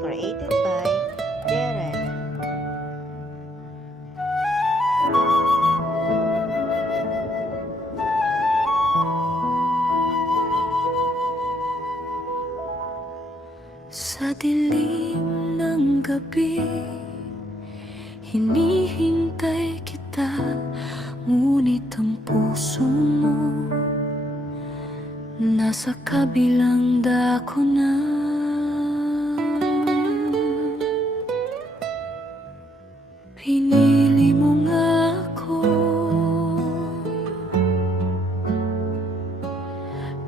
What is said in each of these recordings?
created by Darren. Sa dilim ng gabi, hinihintay kita, ngunit ang puso mo nasa kabilang dako na. Pinili mo nga ako,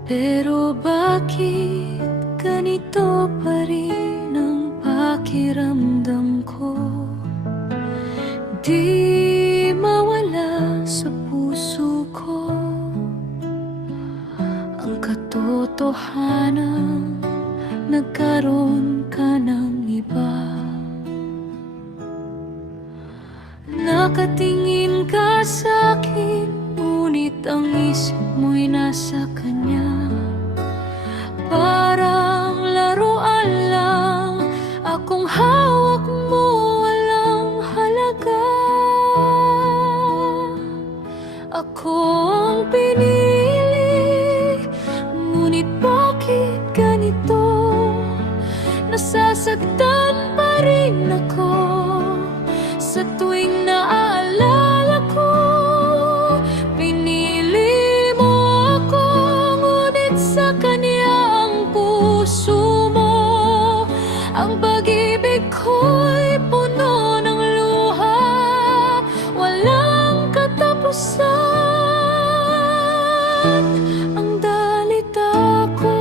pero bakit ganito pa rin ang pakiramdam ko? Di mawala sa puso ko ang katotohanan, nagkaroon ka ng iba. Nakatingin ka sa'kin, ngunit ang isip mo'y nasa kanya. Parang laruan lang, akong hawak mo, walang halaga. Ako ang pinili, ngunit bakit ganito? Nasasaktan pa rin ako sa tuwing naaalala ko. Pinili mo ako, ngunit sa kanya ang puso mo. Ang pag-ibig ko'y puno ng luha, walang katapusan. Ang dalita ko,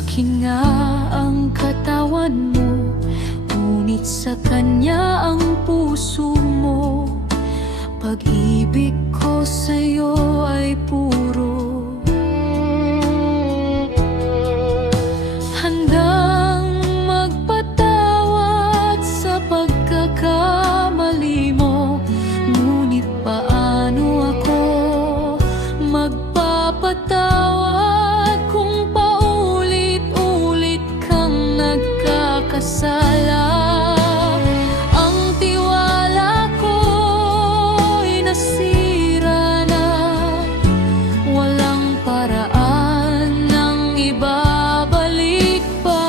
akin nga ang katawan mo, ngunit sa kanya ang puso mo. Pag-ibig ko sa'yo ay puro handang magpatawad sa pagkakamali mo. Ngunit paano ako magpapatawad kung paulit-ulit kang nagkakasala? Ang tiwala ko'y nasira na, walang paraan ng ibabalik pa.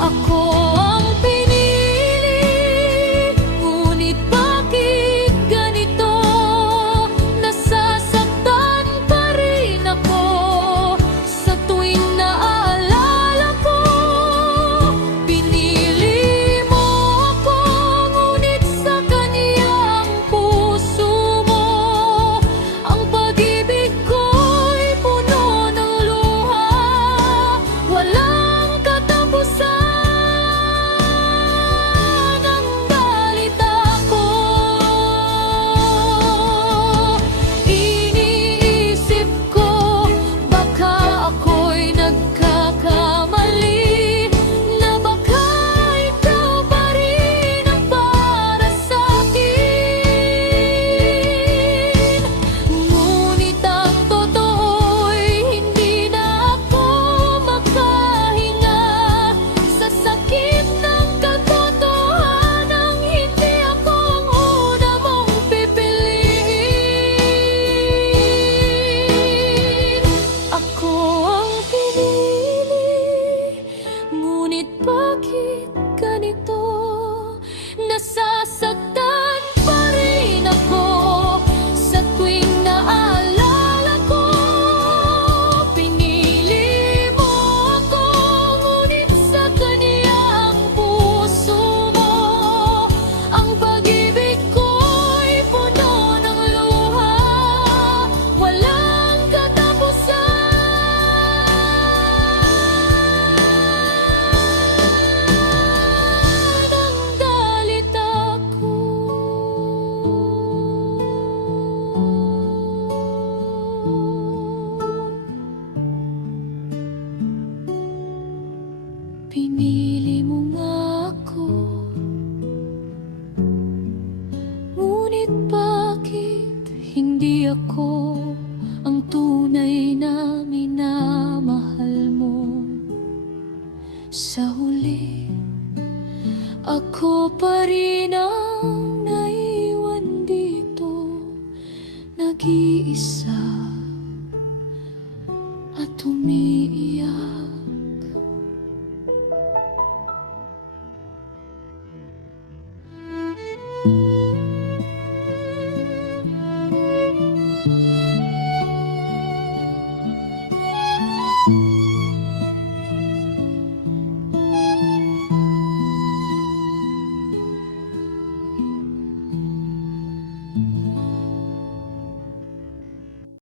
Ako ang pinili, ngunit bakit ganito? Nasasaktan pa rin ako sa tuwing naaalala ko. Pinili mo ako, ngunit sa kanya ang puso mo. Ang pag-ibig ko'y puno ng luha, walang katapusan. Ang dalita ko, iniisip ko, baka ako'y nagkakamali, na baka ikaw pa rin ang para sa'kin. Ngunit ang totoo'y hindi na ako makahinga sa sakit ng katotohanan. Hindi ako ang una mong pipiliin. Ako ang pinili, ngunit bakit ganito? Nasasaktan pa rin ako sa tuwing naaalala ko. Pinili mo ako, ngunit sa kanya ang puso mo. Ang pag-ibig ko'y puno ng luha, walang katapusan. Ang dalita ko. Pinili mo nga sa huli, ako pa rin ang naiwan dito, nag-iisa at umiiyak.